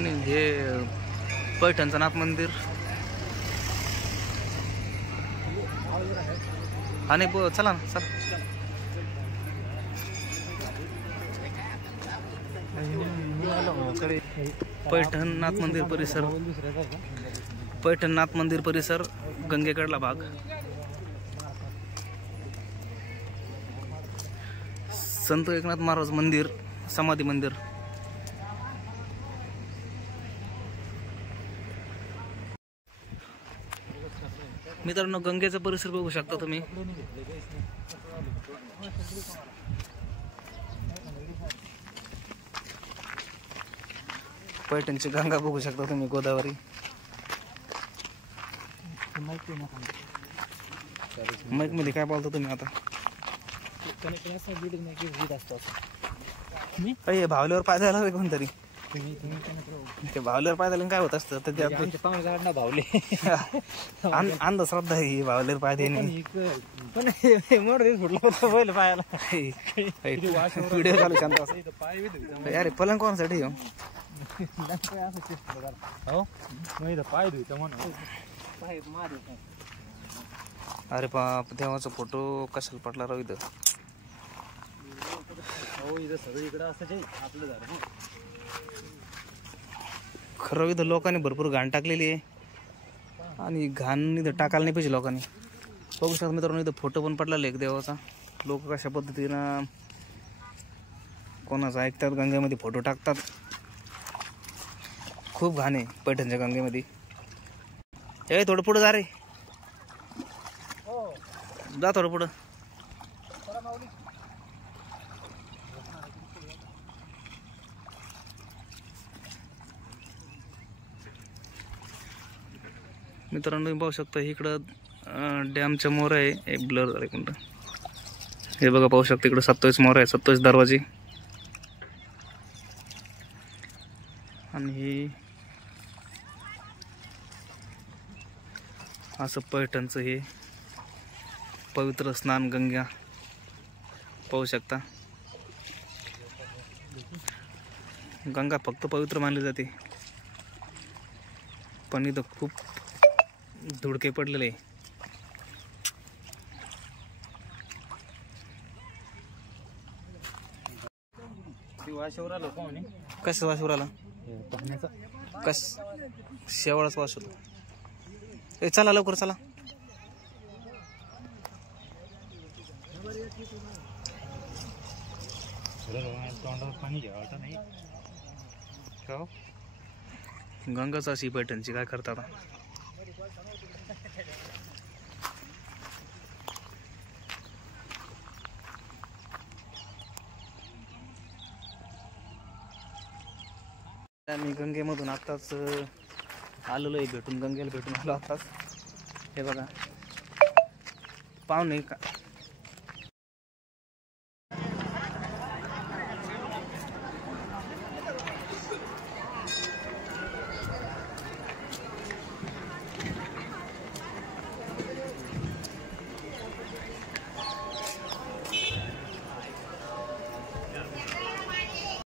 नाही हे पैठणचं नाथ मंदिर. हा नाही चला ना चला. पैठणनाथ मंदिर परिसर, पैठणनाथ मंदिर परिसर, गंगेकडला भाग. संत एकनाथ महाराज मंदिर, समाधी मंदिर. मित्रांनो गंगेचा परिसर बघू शकता तुम्ही. पैठणची गंगा बघू शकता तुम्ही, गोदावरी. माईक मध्ये काय बोलता तुम्ही आता? भावल्यावर पाय द्यायला रे कोणतरी. ते भावल्यावर पाय द्यायला काय होत असतं तर ते भावले अंधश्रद्धा आहे भावल्यावर पाय देणे. पायाला व्हिडिओ चालू शांत. अरे पलंग कोणासाठी पाय धुतो म्हणून. अरे बाप देवाचा फोटो कशाला पडला राव इथं. सगळं इकडं असं आपलं झालं. खरं इथं लोकांनी भरपूर घाण टाकलेली आहे आणि घाण इथं टाकायला नाही पाहिजे लोकांनी. बघू शकता मित्रांनो इथं फोटो पण पडलेला एक देवाचा. लोक कशा पद्धतीनं कोणाचं ऐकतात, गंगेमध्ये फोटो टाकतात. खूप घाण आहे पैठणच्या गंगेमध्ये. हे थोडं पुढं जा रे, जा थोडं पुढं. मित्रांनो पाहू शकता इकडं डॅमच्या मोर आहे. एक ब्लर झाले कोणतं हे बघा, पाहू शकता इकडं 27 मोर आहे, 27 दरवाजे. आणि असं पैठणचं हे पवित्र स्नान गंगा पाहू शकता. गंगा फक्त पवित्र मानली जाते पण इथं खूप धुडके पडलेले. कसं वाशवर आला कस शेवाळाच वास होतो. चला लवकर चला. गंगाच अशी पैठणची काय करता आता. आम्ही गंगेमधून आताच आलेलो आहे, गंगेला भेटून आलो आताच. हे बघा पाहुणे